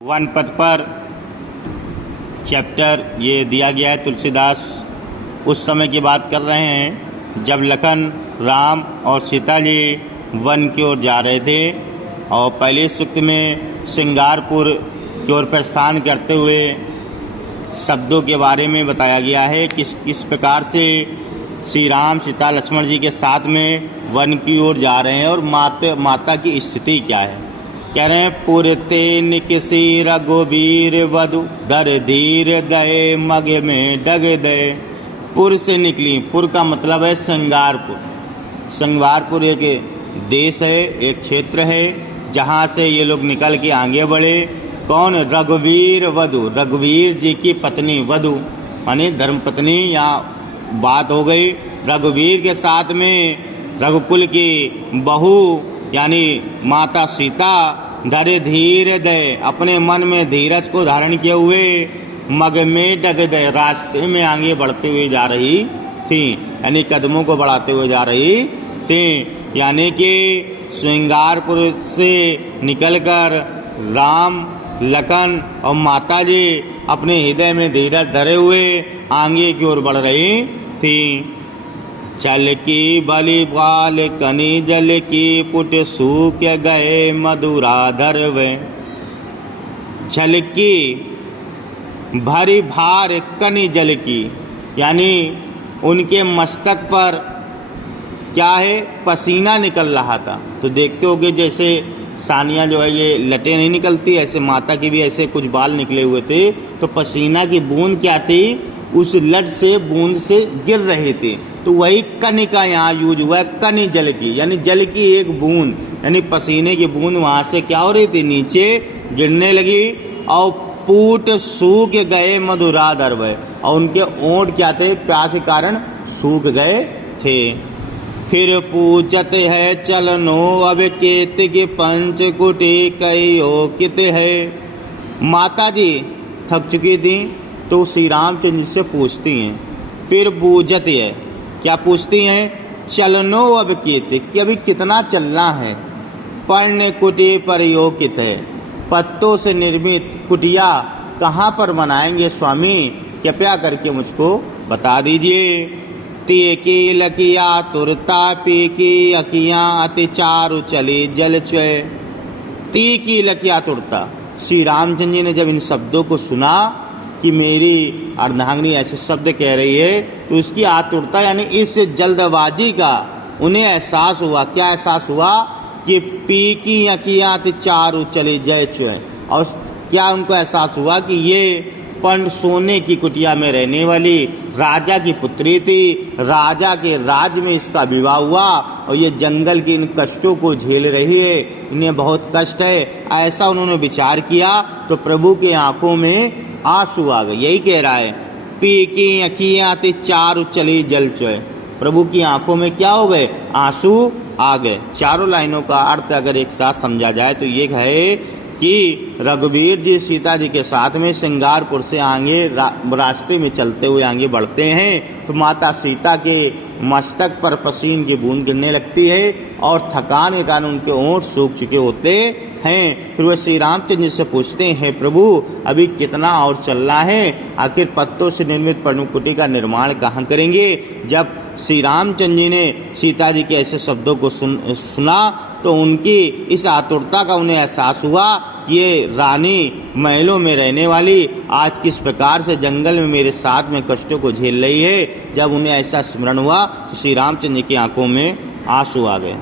One पथ पर chapter ये दिया गया है। तुलसीदास उस समय की बात कर रहे हैं जब लखन, राम और सीता जी वन की ओर जा रहे थे और पहले सूक्त में सिंगारपुर की ओर प्रस्थान करते हुए शब्दों के बारे में बताया गया है। किस प्रकार से श्री राम, सीता, लक्ष्मण जी के साथ में वन की ओर जा रहे हैं और माता की स्थिति क्या है। कह रहे हैं पुरते निकसी रघुबीर वधु दर धीर दये मग में डग दे। पुर से निकली, पुर का मतलब है सिंगारपुर। सिंगारपुर एक देश है, एक क्षेत्र है जहाँ से ये लोग निकल के आगे बढ़े। कौन? रघुवीर वधु, रघुवीर जी की पत्नी वधु माने धर्मपत्नी, यहाँ बात हो गई। रघुवीर के साथ में रघुकुल की बहू यानी माता सीता धरे धीर दे, अपने मन में धीरज को धारण किए हुए मग में डग दे, रास्ते में आगे बढ़ते हुए जा रही थी, यानी कदमों को बढ़ाते हुए जा रही थी। यानी कि श्रृंगारपुर से निकलकर राम, लखन और माता जी अपने हृदय में धीरज धरे हुए आगे की ओर बढ़ रही थी। चल की बलि बाल कनी जल की पुट सूख गए मधुराधर वे। छल की भारी भार कनी जल की, यानी उनके मस्तक पर क्या है? पसीना निकल रहा था। तो देखते होगे जैसे सानिया जो है ये लटें नहीं निकलती, ऐसे माता की भी ऐसे कुछ बाल निकले हुए थे। तो पसीना की बूंद क्या थी? उस लट से बूंद से गिर रहे थे। तो वही कनि का यहाँ यूज हुआ है, कनि जल की, यानी जल की एक बूंद, यानी पसीने की बूंद वहाँ से क्या हो रही थी? नीचे गिरने लगी। और पूट सूख गए मधुराधर वह, और उनके ओंठ क्या थे? प्यास के कारण सूख गए थे। फिर पूछत है चलनो अब केत के पंच कुटी कई कित है। माता जी थक चुकी थी तो श्री रामचंद्र से पूछती हैं। फिर बूझत है, क्या पूछती हैं? चलनो अब केत, कि अभी कितना चलना है। पर्ण कुटी पर योगित है, पत्तों से निर्मित कुटिया कहाँ पर बनाएंगे स्वामी, कृपया करके मुझको बता दीजिए। ती की लकिया तुरता पी की अकियाँ अति चारु चली जल चय। ती की लकिया तुरता, श्री रामचंद्र जी ने जब इन शब्दों को सुना कि मेरी अर्धांगिनी ऐसे शब्द कह रही है, तो उसकी आतुरता यानी इस जल्दबाजी का उन्हें एहसास हुआ। क्या एहसास हुआ? कि पी की अकियाँ अति चारु चली जय चय। और क्या उनको एहसास हुआ कि ये पंड सोने की कुटिया में रहने वाली राजा की पुत्री थी, राजा के राज में इसका विवाह हुआ और ये जंगल के इन कष्टों को झेल रही है, इन्हें बहुत कष्ट है। ऐसा उन्होंने विचार किया तो प्रभु के आंखों में आंसू आ गए। यही कह रहा है, पी की अखियाँ ते चारु चली जल चोय। प्रभु की आंखों में क्या हो गए? आंसू आ गए। चारों लाइनों का अर्थ अगर एक साथ समझा जाए तो ये है कि रघुवीर जी सीता जी के साथ में सिंगारपुर से आगे रास्ते में चलते हुए आगे बढ़ते हैं तो माता सीता के मस्तक पर पसीने की बूंद गिरने लगती है और थकान के कारण उनके ओंठ सूख चुके होते हैं। फिर वह श्री रामचंद्र से पूछते हैं, प्रभु अभी कितना और चलना है? आखिर पत्तों से निर्मित पर्णकुटी का निर्माण कहाँ करेंगे? जब श्री रामचंद्र जी ने सीता जी के ऐसे शब्दों को सुना तो उनकी इस आतुरता का उन्हें एहसास हुआ, ये रानी महलों में रहने वाली आज किस प्रकार से जंगल में मेरे साथ में कष्टों को झेल रही है। जब उन्हें ऐसा स्मरण हुआ तो श्री रामचंद्र की आंखों में आंसू आ गए।